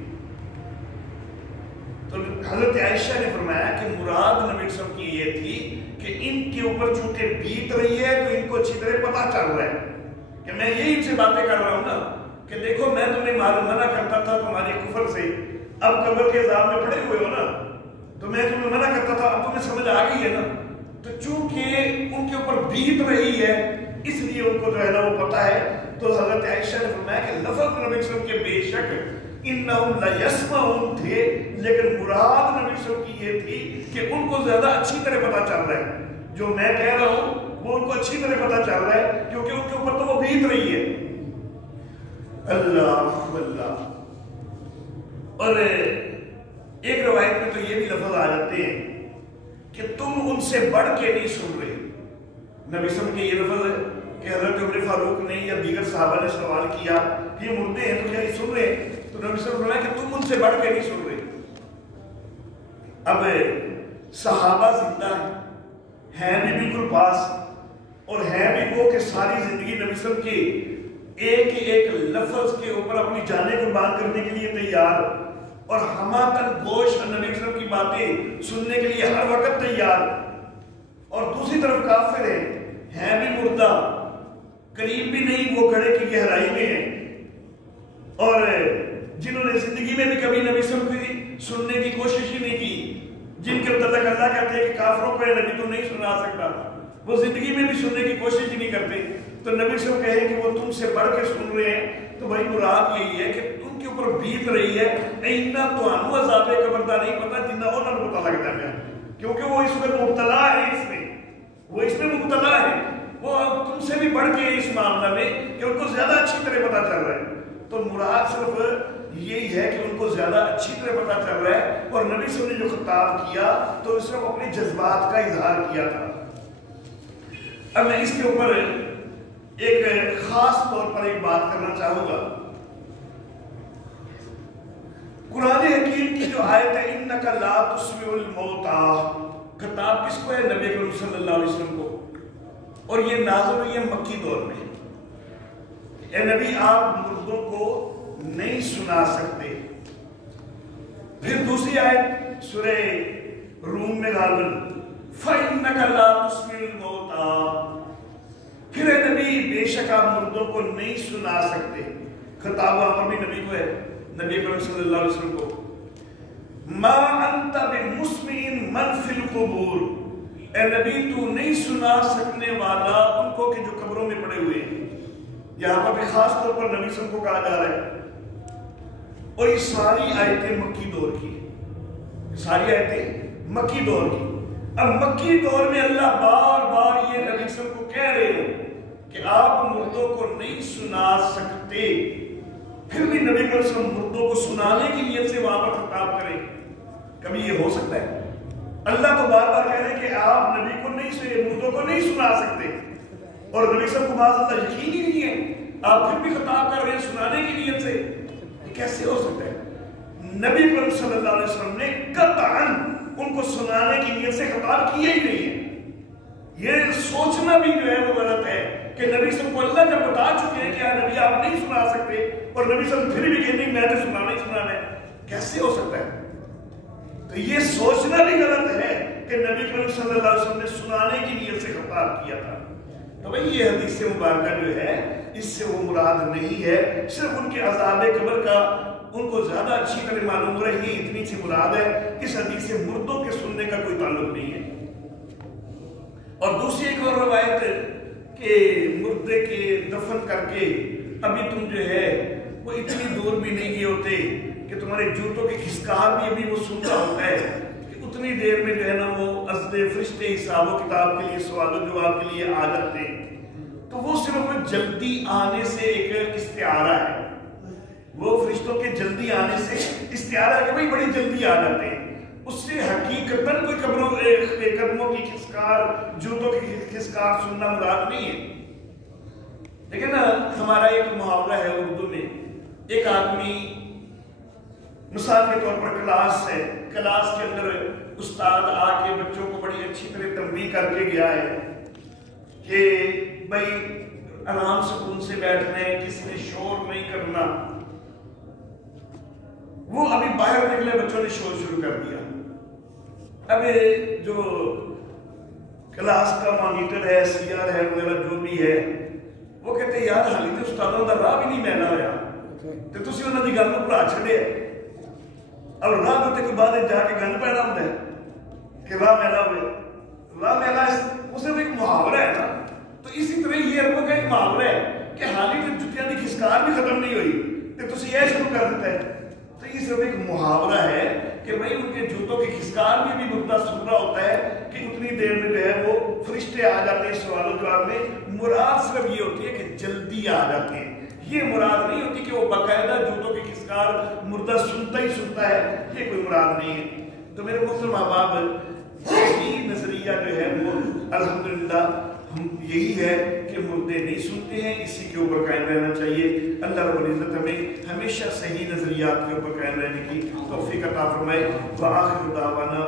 تو حضرت عائشہ نے فرمایا کہ مراد نبی صلی اللہ علیہ وسلم کی یہ تھی کہ ان کے اوپر چونکہ بیت رہی ہے تو ان کو اچھی طرح پتہ چل رہا ہے کہ میں یہی ان سے باتیں کر رہا ہوں نا کہ دیکھو میں تمہیں منع کرتا تھا تمہارے کفر سے، اب قبر کے عذاب میں پڑے ہوئے ہو نا، تو میں تمہیں منع کرتا تھا، اب تمہیں سمجھ آ گئی ہے نا. تو چونکہ ان کے اوپر بیت رہی ہے اس لیے ان کو جو ہے نا وہ پتہ ہے. تو حضرت عائشہ نے فرمایا کہ لفظ نبی صلی اللہ علیہ وسلم کے بے شک انہم لیسمعون تھے، لیکن مراد نبی صلی اللہ علیہ وسلم کی یہ تھی کہ ان کو زیادہ اچھی طرح پتہ چل رہا ہے. جو میں کہہ رہا ہوں وہ ان کو اچھی طرح پتہ چل رہا ہے کیونکہ ان کے اوپر تو وہ بیت رہی ہے. اللہ اللہ. اور ایک روایت میں تو یہ بھی لفظ آ جاتے ہیں کہ تم ان سے بڑھ کے نہیں سن رہے. نبی صلی اللہ علیہ وسلم کے یہ لفظ ہے کہ حضرت عمر فاروق نے یا دیگر صحابہ نے سوال کیا کہ یہ مردے ہیں تو کیا یہ سن رہے ہیں؟ تو نبی صلی اللہ علیہ وسلم کہ تم ان سے بڑھ کے نہیں سن رہے. اب صحابہ زندہ ہیں بھی بالکل پاس، اور ہیں بھی وہ کہ ساری زندگی نبی صلی اللہ علیہ وسلم کی ایک ایک لفظ کے اوپر اپنی جانیں قربان کرنے کے لیے تیار، اور ہماتن گوش نبی صلی اللہ علیہ وسلم کی باتیں سننے کے لیے ہر وقت تیار. اور دوسری طرف کافر ہیں بھی مردہ، قریب بھی نہیں، وہ گڑھے کی گہرائی میں ہیں، اور جنہوں نے زندگی میں بھی کبھی نبی صلی اللہ علیہ وسلم کی سننے کی کوشش ہی نہیں کی، جن کے متعلق اللہ کہتے ہیں کہ کافروں کو نبی تو نہیں سنا سکتا، وہ زندگی میں بھی سننے کی کوشش ہی نہیں کرتے. تو نبی صلی اللہ علیہ وسلم کہے کہ وہ تم سے بڑھ کے سن رہے ہیں، تو بھائی مراد یہی ہے کہ ان کے اوپر بیت رہی ہے. اینا تو انو عذاب قبر دا نہیں پتا جنہ انہوں نے پتا لگتا ہے، کیونکہ وہ اس میں مبتلا ہے، وہ اس میں مبتلا ہے، وہ تم سے بھی بڑھ کے اس معاملہ میں کہ ان کو زیادہ اچھی طرح پتا چل رہا ہے. تو مراد صرف یہی ہے کہ ان کو زیادہ اچھی طرح پتا چل رہا ہے. اور نبی صلی اللہ علیہ وسلم نے جو خطاب کیا تو اس نے اپنے جذبات کا اظہار کیا تھا. اب میں اس کے اوپر ایک خاص طور پر ایک بات کرنا چاہوں گا. قرآن حکیم کی جو آیت ہے انک لا تسمع الموتى، خطاب کس کو ہے؟ نبی کریم صلی اللہ علیہ وسلم کو. اور یہ نازل ہوئی ہے مکی دور میں. اے نبی آپ مردوں کو نہیں سنا سکتے. پھر دوسری آیت سورہ روم میں غالباً فَإِنَّكَ لَا تُسْمِعُ الْمَوْتَى، پھر اے نبی بے شک آپ مردوں کو نہیں سنا سکتے. خطاب امر بھی نبی کو ہے، نبی کریم صلی اللہ علیہ وسلم کو. ما انت بمسمع من فی القبور، اے نبی تو نہیں سنا سکنے والا ان کو کہ جو قبروں میں پڑے ہوئے ہیں. یہاں پر بھی خاص طور پر نبی صلی اللہ علیہ وسلم کو کہا جا رہا ہے. اور یہ ساری آیتیں مکی دور کی، ساری آیتیں مکی دور کی. اب مکی دور میں اللہ بار بار یہ نبی صلی اللہ علیہ وسلم کو کہہ رہے ہو کہ آپ مردوں کو نہیں سنا سکتے، پھر بھی نبی صلی اللہ علیہ وسلم مردوں کو سنانے کی نیت سے وہاں پر خطاب کریں. کبھی یہ ہو سکتا ہے؟ اللہ تو بار بار کہہ رہے ہیں کہ آپ نبی کو نہیں مردوں کو نہیں سنا سکتے، اور نبی صلی اللہ علیہ وسلم کو معاذ اللہ یقین ہی نہیں ہے، آپ پھر بھی خطاب کر رہے ہیں سنانے کی نیت سے. یہ کیسے ہو سکتا ہے؟ نبی کریم صلی اللہ علیہ وسلم نے قطعاً ان کو سنانے کی نیت سے خطاب کیا ہی نہیں ہے. یہ سوچنا بھی جو ہے وہ غلط ہے کہ نبی صلی اللہ علیہ وسلم کو اللہ جب بتا چکے ہیں کہ نبی آپ نہیں سنا سکتے، اور نبی صلی اللہ علیہ وسلم پھر بھی کہتے ہیں میں نے سنانا ہی سنانا ہے. کیسے ہو سکتا ہے؟ تو یہ سوچنا بھی غلط ہے کہ نبی کریم صلی اللہ علیہ وسلم نے سنانے کی نیت سے خطاب کیا تھا. تو بھئی یہ حدیث مبارکہ جو ہے اس سے وہ مراد نہیں ہے، صرف ان کے عذاب قبر کا ان کو زیادہ اچھی طرح معلوم ہو رہی ہے، اتنی سی مراد ہے. اس حدیث سے مردوں کے سننے کا کوئی تعلق نہیں ہے. اور دوسری ایک اور روایت کہ مردے کے دفن کر کے ابھی تم جو ہے وہ اتنی دور بھی نہیں گئے ہوتے کہ تمہارے جوتوں کے کھسکار بھی ابھی وہ سنتا ہوتا ہے کہ اتنی دیر میں جو ہے نا وہ ازدے فرشتے حساب و کتاب کے لیے سوال و جواب کے لیے آ جاتے ہیں. تو وہ صرف جلدی آنے سے ایک استعارہ ہے، وہ فرشتوں کے جلدی آنے سے استعارہ ہے کہ بھئی بڑی جلدی آ جاتے ہیں، اس سے حقیقتاً کوئی قدموں کی خسکار، جوتوں کی خسکار سننا مراد نہیں ہے۔ لیکن ہمارا ایک محاورہ ہے اردو میں، ایک آدمی مثال کے طور پر کلاس کے اندر استاد آ کے بچوں کو بڑی اچھی طرح تنبیہ کر کے گیا ہے کہ بھائی آرام سکون سے بیٹھنا ہے، کسی نے شور نہیں کرنا۔ وہ ابھی باہر نکلے، بچوں نے شور شروع کر دیا۔ اب جو کلاس کا مانیٹر ہے، CR ہے وغیرہ جو بھی ہے، وہ کہتے ہیں یار حالی تو استادوں کا راہ بھی نہیں میلا ہوا تو تسی انہوں کی گل کو بڑھا چھڑے۔ اب راہ ہوتے کوئی بعد جا کے گند پیدا ہوتا ہے کہ راہ میلا ہوئے، راہ میلا وہ صرف ایک محاورہ ہے نا۔ تو اسی طرح یہ عربوں کا ایک محاورہ ہے کہ حالی تو جتیاں کی خسکار بھی ختم نہیں ہوئی تو تسی یہ شروع کر دیتا ہے۔ تو یہ صرف ایک محاورہ ہے کہ بھائی ان کے جوتوں کی خسکار میں بھی مدعا سن رہا ہوتا ہے کہ اتنی دیر میں جو ہے وہ فرشتے آ جاتے ہیں سوال و جواب میں۔ مراد صرف یہ ہوتی ہے کہ جلدی آ جاتے ہیں، یہ مراد نہیں ہوتی کہ وہ باقاعدہ جوتوں کی خسکار مردہ سنتا ہی سنتا ہے، یہ کوئی مراد نہیں ہے۔ تو میرے محترم احباب، یہ نظریہ جو ہے وہ الحمدللہ یہی ہے کہ مردے نہیں سنتے ہیں، اسی کے اوپر قائم رہنا چاہیے۔ اللہ رب العزت ہمیں ہمیشہ صحیح نظریات کے اوپر قائم رہنے کی توفیق عطا فرمائے۔ وآخر دعوانا